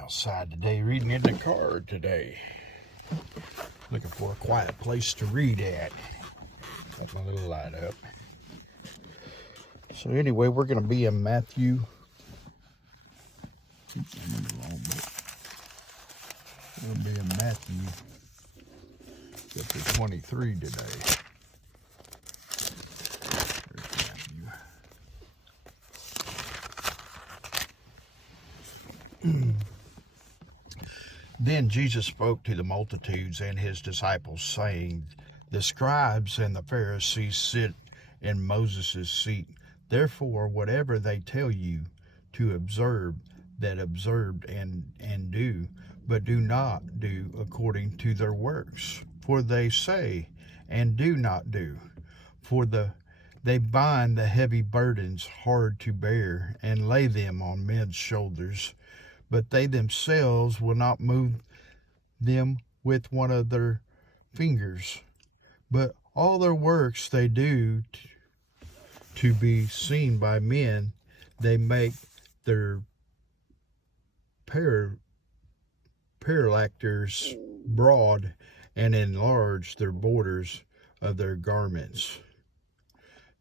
outside today, reading in the car today. Looking for a quiet place to read at. Got my little light up. So anyway, we're going to be in Matthew. We'll be in Matthew chapter 23 today. Then Jesus spoke to the multitudes and his disciples, saying, the scribes and the Pharisees sit in Moses' seat. Therefore, whatever they tell you to observe, that observe and do, but do not do according to their works. For they say, and do not do. For they bind the heavy burdens hard to bear, and lay them on men's shoulders, but they themselves will not move them with one of their fingers. But all their works they do to be seen by men. They make their paralectors broad and enlarge their borders of their garments.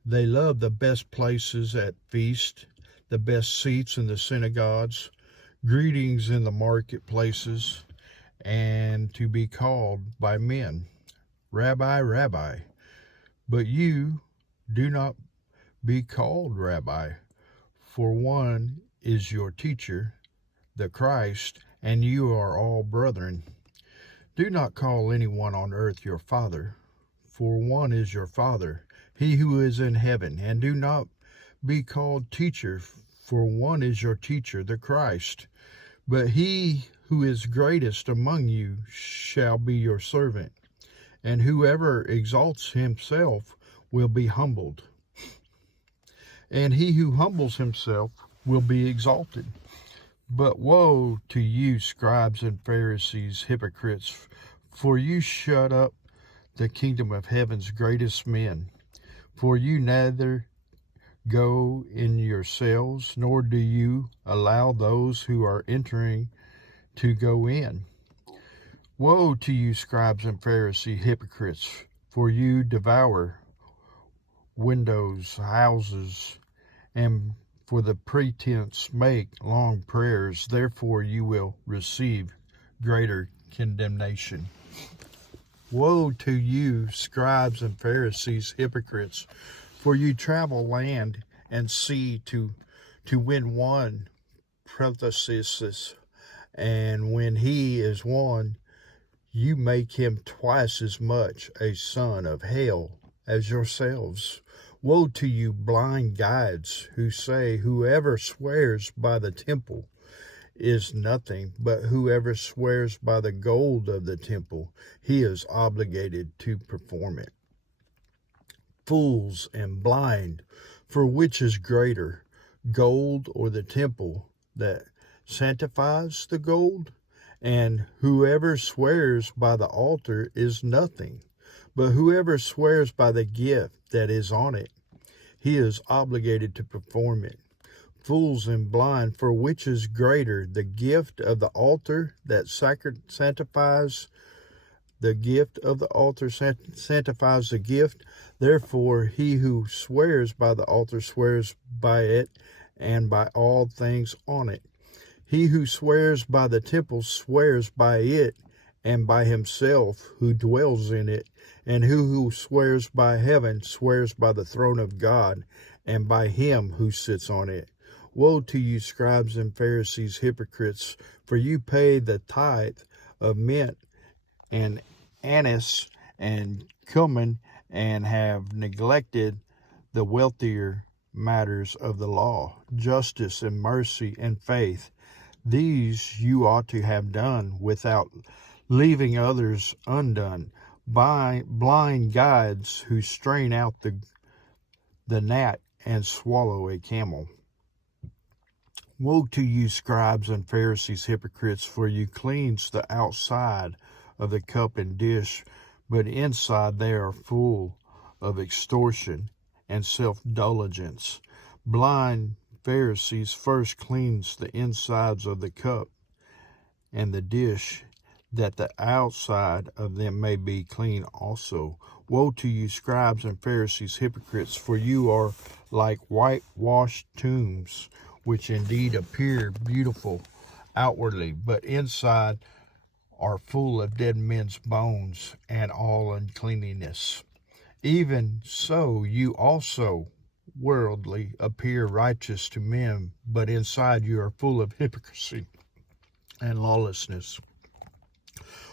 They love the best places at feast, the best seats in the synagogues, greetings in the marketplaces, and to be called by men, Rabbi, Rabbi. But you do not be called Rabbi, for one is your teacher, the Christ, and you are all brethren. Do not call anyone on earth your father, for one is your Father, he who is in heaven. And do not be called teacher, for one is your teacher, the Christ. But he who is greatest among you shall be your servant. And whoever exalts himself will be humbled, and he who humbles himself will be exalted. But woe to you, scribes and Pharisees, hypocrites, for you shut up the kingdom of heaven's greatest men. For you neither go in yourselves, nor do you allow those who are entering to go in. Woe to you, scribes and Pharisees, hypocrites, for you devour windows, houses, and for the pretense make long prayers. Therefore you will receive greater condemnation. Woe to you, scribes and Pharisees, hypocrites, for you travel land and sea to win one prothesis, and when he is won, you make him twice as much a son of hell as yourselves. Woe to you, blind guides, who say, whoever swears by the temple is nothing, but whoever swears by the gold of the temple, he is obligated to perform it. Fools and blind, for which is greater, gold or the temple that sanctifies the gold? And whoever swears by the altar is nothing, but whoever swears by the gift that is on it, he is obligated to perform it. Fools and blind, for which is greater, the gift of the altar that sanctifies the gift of the altar sanctifies the gift? Therefore he who swears by the altar swears by it and by all things on it. He who swears by the temple swears by it and by himself who dwells in it. And who swears by heaven swears by the throne of God and by him who sits on it. Woe to you, scribes and Pharisees, hypocrites, for you pay the tithe of mint and anise and cumin, and have neglected the wealthier matters of the law, justice and mercy and faith. These you ought to have done without leaving others undone. Blind guides who strain out the gnat and swallow a camel. Woe to you, scribes and Pharisees, hypocrites, for you cleanse the outside of the cup and dish, but inside they are full of extortion and self-indulgence. Blind Pharisees first cleanse the insides of the cup and the dish, that the outside of them may be clean also. Woe to you, scribes and Pharisees, hypocrites, for you are like whitewashed tombs, which indeed appear beautiful outwardly, but inside are full of dead men's bones and all uncleanness. Even so, you also worldly appear righteous to men, but inside you are full of hypocrisy and lawlessness.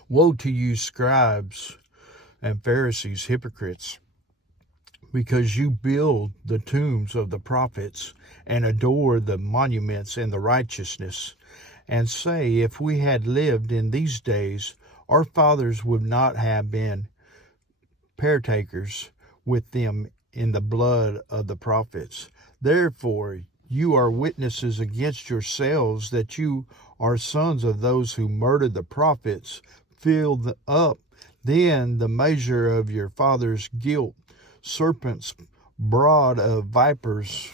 Woe to you, scribes and Pharisees, hypocrites, because you build the tombs of the prophets and adore the monuments and the righteousness, and say, if we had lived in these days, our fathers would not have been partakers with them in the blood of the prophets. Therefore, you are witnesses against yourselves that you are sons of those who murdered the prophets. Fill up then the measure of your father's guilt. Serpents, brood of vipers,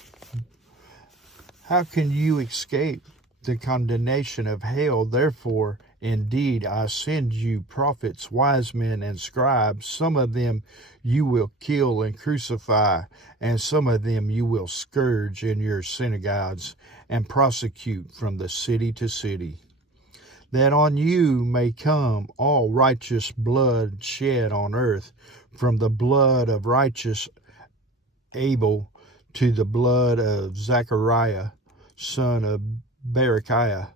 how can you escape the condemnation of hell? Therefore, indeed, I send you prophets, wise men, and scribes. Some of them you will kill and crucify, and some of them you will scourge in your synagogues and prosecute from the city to city, that on you may come all righteous blood shed on earth, from the blood of righteous Abel to the blood of Zechariah, son of Berechiah,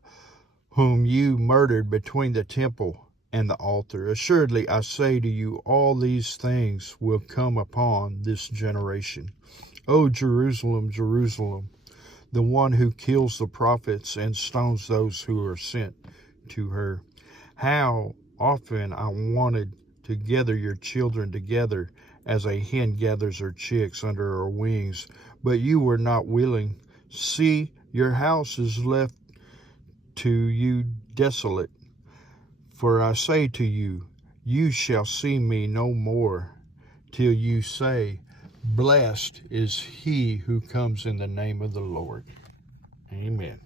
whom you murdered between the temple and the altar. Assuredly, I say to you, all these things will come upon this generation. O Jerusalem, Jerusalem, the one who kills the prophets and stones those who are sent to her. How often I wanted to gather your children together as a hen gathers her chicks under her wings, but you were not willing. See, your house is left to you desolate. For I say to you, you shall see me no more till you say, blessed is he who comes in the name of the Lord. Amen.